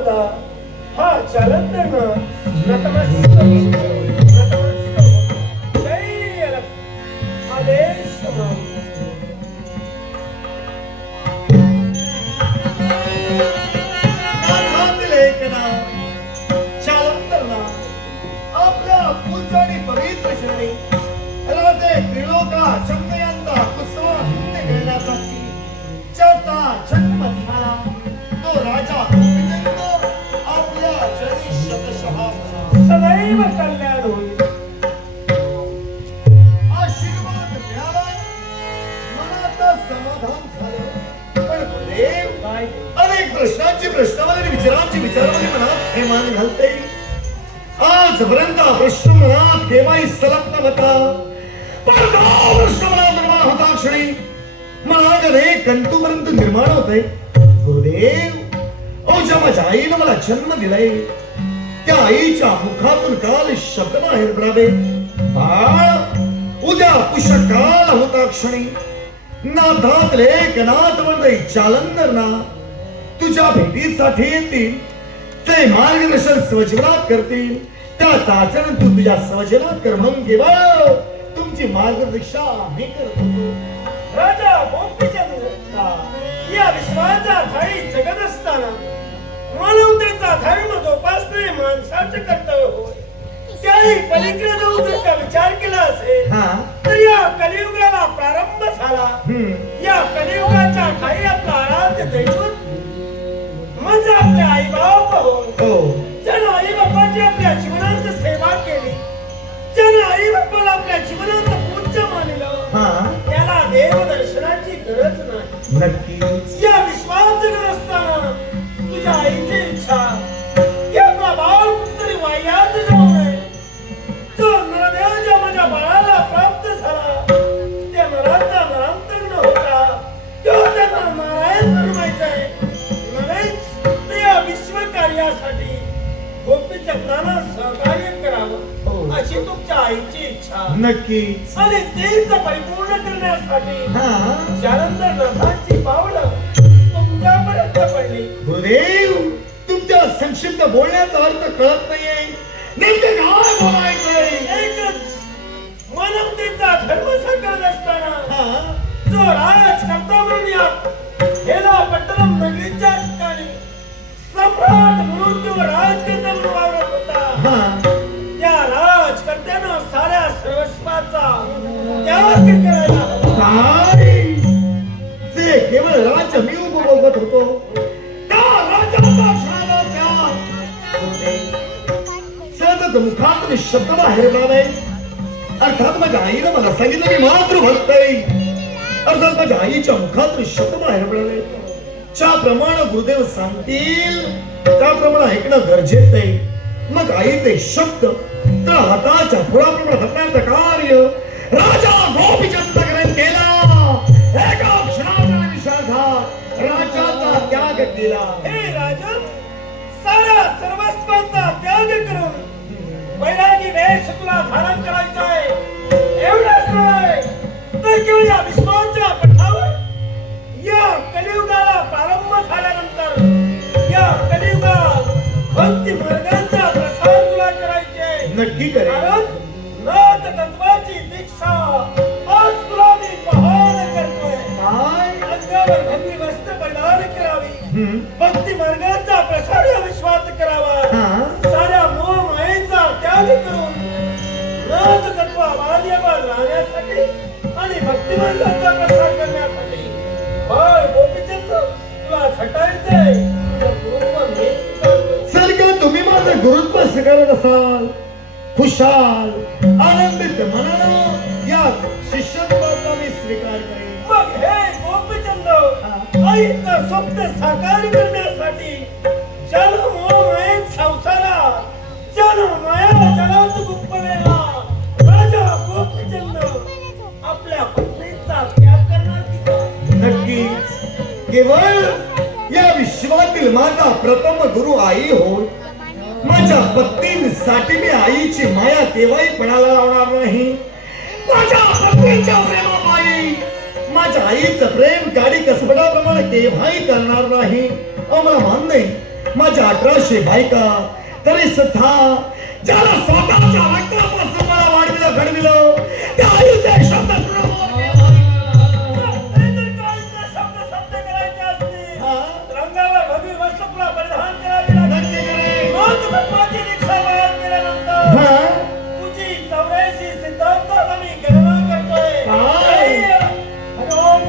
होता हा जालंधर नतमस्तक जय आदेश मागू. नाथातील एक नाव जालंधर नाव आपल्या पूजारी पवित्र शरी राधे त्रिलोका चंद्रयांचा कुसवा हिंद घेण्यासाठी चौथा जन्म झाला तो राजा गोपीचंद आपल्या जनी शतशः सदैव कल्याण होईल. आशीर्वाद मिळाला मनात समाधान झालं. पण देव काय अनेक प्रश्नांची प्रश्नावली विचारांची विचारावली मनात हेमान घालते. आजपर्यंत प्रश्न मनात केव्हाही सलग्न होता पण तो प्रश्न मनात निर्माण होता क्षणी मनात अनेक कंतूपर्यंत निर्माण होते. गुरुदेव ओ ज्या माझ्या आईनं मला जन्म दिलाय त्या आईच्या मुखातून काल शब्द बाहेर पडावे. बाळ उद्या पुष्यकाल होता क्षणी नाथातले नाथ वंदे जालंधर ना तुझ्या भेटीसाठी येतील. ते मार्गदर्शन स्वजीवनात करतील. त्याचं आचरण तू तुझ्या स्वजीवनात कर म्हणून केवळ तुमची मार्गदर्शा आम्ही करत होतो. राजा गोपीचंद या विश्वाचा थाळी जगत असताना मानवतेचा धर्म जोपासणे माणसाचे कर्तव्य होय. त्याही पलीकडे जाऊन जर का विचार केला असेल तर या कलियुगाला प्रारंभ झाला. या कलियुगाच्या ठाई आपला आराध्य दैवत म्हणजे आपले आई बाप होय. ज्यानं आई बापाची आपल्या जीवनात सेवा केली ज्यानं आई बापाला आपल्या जीवनात पूज्य मानलं त्याला देव दर्शनाची गरज नाही. नक्कीच या विश्वास जगत असताना तुझ्या आईची इच्छा की आपला बाळ कुठतरी वाह्यात जाऊ नये. जो नरदेव ज्या माझ्या बाळाला प्राप्त झाला त्या नराचा नरांतर न होता किंवा त्यांना नारायण बनवायचंय नव्हेच तर या विश्व कार्यासाठी गोपीचंदांना सहकार्य करावं अशी तुमच्या आईची इच्छा. नक्कीच आणि तेच परिपूर्ण करण्यासाठी जालंधर नाथांची पावलं तुमच्यापर्यंत पडली. गुरुदेव तुमच्या संक्षिप्त बोलण्याचा अर्थ कळत नाहीये. नेमके काय बोलायचंय? एकच मानवतेचा धर्म साकारत असताना जो राजकर्ता म्हणून या हेला पट्टणम नगरीच्या ठिकाणी सम्राट म्हणून किंवा राजकर्ता म्हणून वावरत होता त्या राजकर्त्यानं साऱ्या सर्वस्वाचा त्याग करायला हवा. काय ते केवळ राज्य मी उपभोगत होतो त्या राज्याचा क्षणाला त्या सतत मुखातून शब्द बाहेर पडावे. अर्थात माझ्या आईनं मला सांगितलं मी मातृभक्त आहे. अर्थात माझ्या आईच्या मुखातून शब्द बाहेर पडावे. ज्याप्रमाणे गुरुदेव सांगतील त्याप्रमाणे ऐकणं गरजेचं आहे. मग आई ते शब्द त्या हाताच्या फुलाप्रमाणे हाताचं कार्य राजा गोपीचंदाकडे केला. एका क्षणाच्या निषेधात राज्याचा त्याग केला. हे राजन सारा सर्वस्वाचा त्याग करून वैरागी वेश तुला धारण करायचा आहे एवढंच नाही तर केवळ या विश्वाच्या पठावर या कलियुगाला प्रारंभ झाल्यानंतर या कलियुगात भक्ती मार्गाचा प्रसार तुला करायचे. नक्की करेल. कारण नाथ तत्वाची दीक्षा आज तुला मी बहाल करतोय. अंगावर भगवी वस्त्र परिधान करावी. भक्ती मार्गाचा प्रसार या विश्वात करावा. साऱ्या मोह मायेचा त्याग करून नाथ तत्व आवाद्यमान राहण्यासाठी आणि भक्ती मार्गाचा प्रसार करण्यासाठी बाळ गोपीचंद तुला झटायचंय. तुझं गुरुत्व मी स्वीकारतो. सर का तुम्ही माझं गुरुत्व स्वीकारत असाल खुशाल आनंदित मनानं या शिष्यत्वाचा मी स्वीकार करेन. मग हे गोपीचंद आईचं स्वप्न साकार करण्यासाठी जन मोहमायेत संसारात जन माया जलात गुंफलेला राजा गोपीचंद आपल्या पत्नीचा त्याग करणार की काय? नक्कीच केवळ या विश्वातील माझा प्रथम गुरु आई होय. माझ्या पत्नीसाठी मी आईची माया केव्हाही पणाला लावणार नाही. माझ्या पत्नीच्या प्रेमापायी माझ्या आईचं प्रेम गाडी कसबटाप्रमाणे केव्हाही करणार नाही. मला मान नाही माझ्या 1800 बायका तरी सुद्धा ज्याला स्वतःच्या रक्तापासून मला वाढविलं घडविलं त्या आईच्या शब्दात शब्द करायचे असतील हा. रंगावर भगवी वस्त्र तुला परिधान करावी लागेल. नक्की करेन. मग तत्वाची दीक्षा बाहेर केल्यानंतर हा. तुझी 84 सिद्धांतात आम्ही गणना करतोय. काय? हरी ओम.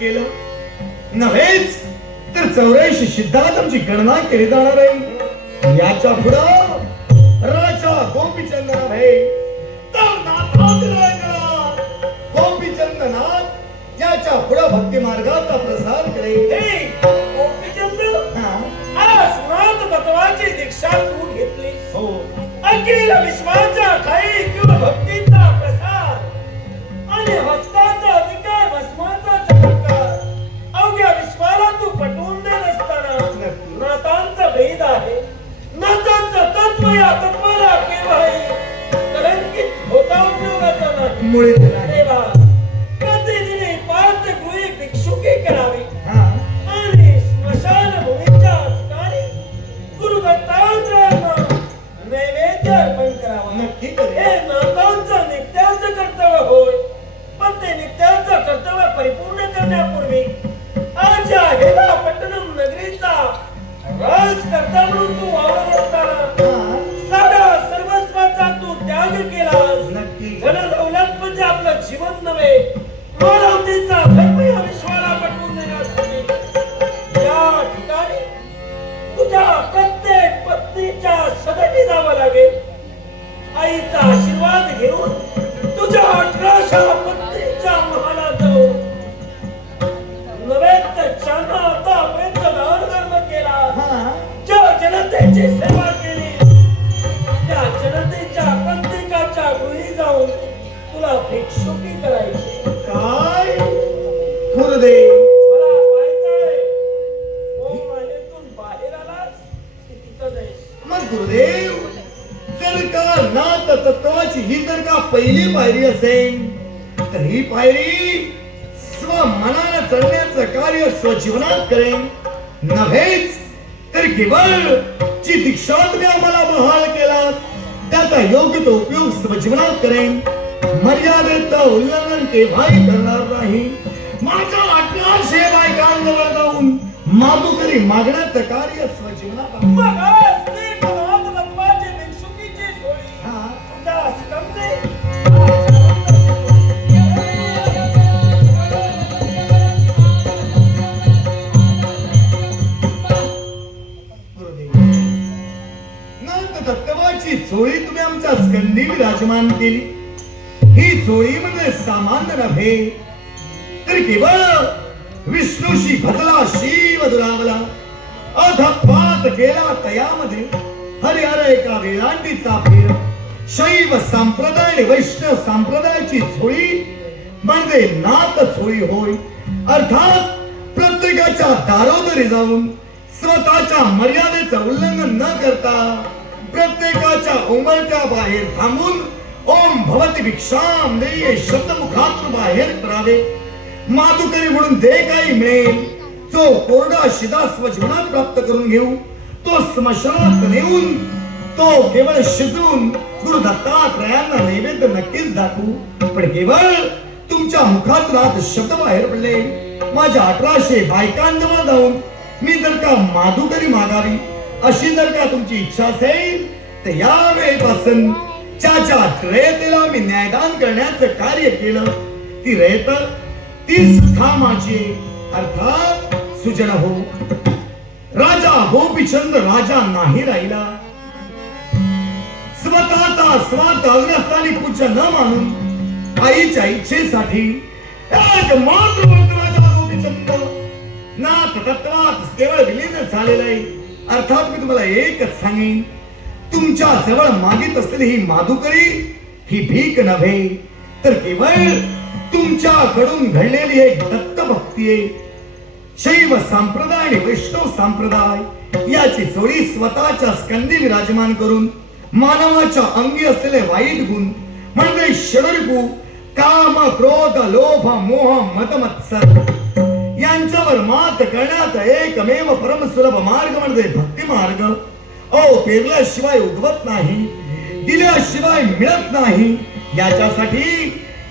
केलं नव्हेच तर 84 सिद्धांत आमची गणना केली जाणार आहे. याच्या पुढं राजा गोपीचंद आहे तर नाथांतरायला गोपीचंद नाथ याच्या पुढं भक्ती मार्गाचा प्रसार करेल. हे गोपीचंद, आज नाथ तत्वाची दीक्षा तू घेतली. हो अखिल विश्वाच्या ठाई किंवा भक्तीचा प्रसार आणि हस्ताचा अधिकार भस्माचा चमत्कार अवघ्या विश्वाला तू पटवून देत असताना नाथांचा भेद आहे. नाथांचं तत्व या तत्वाला केव्हाही कलंकित होता उपयोगाचा नाही. मुळे देवा, प्रतिदिनी 5 गृही भिक्षुकी करावी हा आणि स्मशान भूमीच्या ठिकाणी गुरु दत्तात्रयांना नैवेद्य अर्पण करावा. नक्की करेल. हे नाथांचं नित्याचं कर्तव्य होय, पण ते नित्याचं कर्तव्य परिपूर्ण करण्यापूर्वी आज या हेला पट्टणम नगरीचा राजकर्ता म्हणून तू वावरत असताना सारा सर्वस्वाचा तू त्याग केलास. नक्की धनदौलत म्हणजे आपलं जीवन नव्हे, मानवतेचा धर्म या विश्वाला पटवून देण्यासाठी या ठिकाणी तुझ्या प्रत्येक पत्नीच्या सदनी जावं लागेल. आईचा आशीर्वाद घेऊन तुझ्या 18 पत्नीच्या महालात जाऊन नव्हे तर ज्यांना आतापर्यंत दान धर्म केला, ज्या जनतेची सेवा केली, त्या जनतेच्या प्रत्येकाच्या गृही जाऊन तुला भिक्षुकी करायची. काय गुरुदेव मला पाहायचंय, मोहमायेतून बाहेर आलास की तिथं जाईस. मग गुरुदेव जर का नाथ तत्वाची ही जर का पहिली पायरी असेल तर ही पायरी स्वमनानं चढण्याचं कार्य स्वजीवनात करेन. नव्हेच तर केवळ जी दीक्षा तुम्ही आम्हाला बहाल केला त्याचा योग्य तो उपयोग स्वजीवनात करेन. मर्यादेचं उल्लंघन केव्हाही करणार नाही. माझ्या 1800 बायकांजवळ जाऊन मातुकरी मागण्याचं कार्य स्वजीवनात मग आज ते नाथ तत्वाची भिक्षुकीची झोळी हा तुझ्या स्कंदे गुरुदेव नाथ तत्वाची चोळी तुम्ही आमच्या स्कंदी विराजमान केली. ही चोळी म्हणजे सामान्य नव्हे, तर केवळ विष्णूशी भजला शिव दुरावला, अधपात केला तयामध्ये हरे हरे एका वेळांटीचा फेर. शैव संप्रदाय आणि वैष्णव संप्रदायाची चोळी म्हणजे नाथ चोळी होय. अर्थात प्रत्येकाच्या दारोदरी जाऊन स्वतःच्या मर्यादेचं उल्लंघन न करता प्रत्येकाच्या उंबरठ्या बाहेर थांबून ओम भवती भिक्षाम देय शब्द मुखातून बाहेर करावे. माधुकरी म्हणून जे काही मिळेल जो कोरडा शिदा स्वजीवनात प्राप्त करून घेऊ, तो स्मशानात नेऊन तो केवळ शिजवून गुरु दत्तात्रयांना नैवेद्य नक्कीच दाखवू. पण केवळ तुमच्या मुखातून आज शब्द बाहेर पडले, माझ्या 1800 बायकांजवळ जाऊन मी जर का माधुकरी मागावी अशी जर का तुमची इच्छा असेल, तर या वेळेपासून ज्याच्या रयतेला मी न्यायदान करण्याचं कार्य केलं, ती रयत ती सुद्धा माझी, अर्थात सुजन हो. राजा गोपीचंद राजा नाही राहिला. स्वतःचा स्वार्थ अग्रस्थानी पूज्य न मानून आईच्या इच्छेसाठी एक मात्र राजा गोपीचंद नाथ तत्वात केवळ विलीन झालेला आहे. अर्थात मी तुम्हाला एकच सांगेन, तुमच्या जवळ मागित असलेली ही माधुकरी ही भीक नव्हे, तर केवळ तुमच्याकडून घडलेली एक दत्त भक्ती आहे. शैव संप्रदाय आणि वैष्णव संप्रदाय याची जोडी स्वतःच्या स्कंदी विराजमान करून मानवाच्या अंगी असलेले वाईट गुण म्हणजे षडरिपू काम क्रोध लोभ मोह मद मत्सर यांच्यावर मात करण्यात एकमेव परम सुलभ मार्ग म्हणजे भक्ती मार्ग. पेरल्याशिवाय उगवत नाही, दिल्याशिवाय मिळत नाही. याच्यासाठी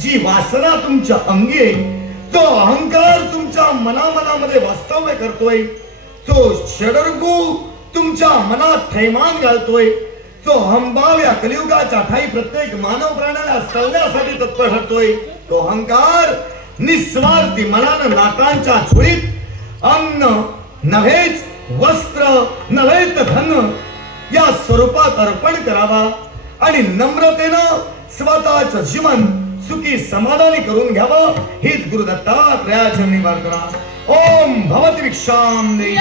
जी वासना तुमच्या अंगी आहे, तो अहंकार तुमच्या मनामध्ये वास्तव्य करतोय, तो षडरिपू तुमच्या मनात थैमान घालतोय, तो हंभाव या कलियुगाच्या ठाई प्रत्येक मानव प्राण्याला सळण्यासाठी तत्पर ठरतोय, तो अहंकार निस्वार्थी मनानं नातांच्या झोळीत अन्न नव्हेच वस्त्र नव्हे तर धन या स्वरूपात अर्पण करावा आणि नम्रतेनं स्वतःचं जीवन सुखी समाधानी करून घ्यावं. हीच गुरु दत्तात्रयाची प्रार्थना. ओम भवती भिक्षाम देहि.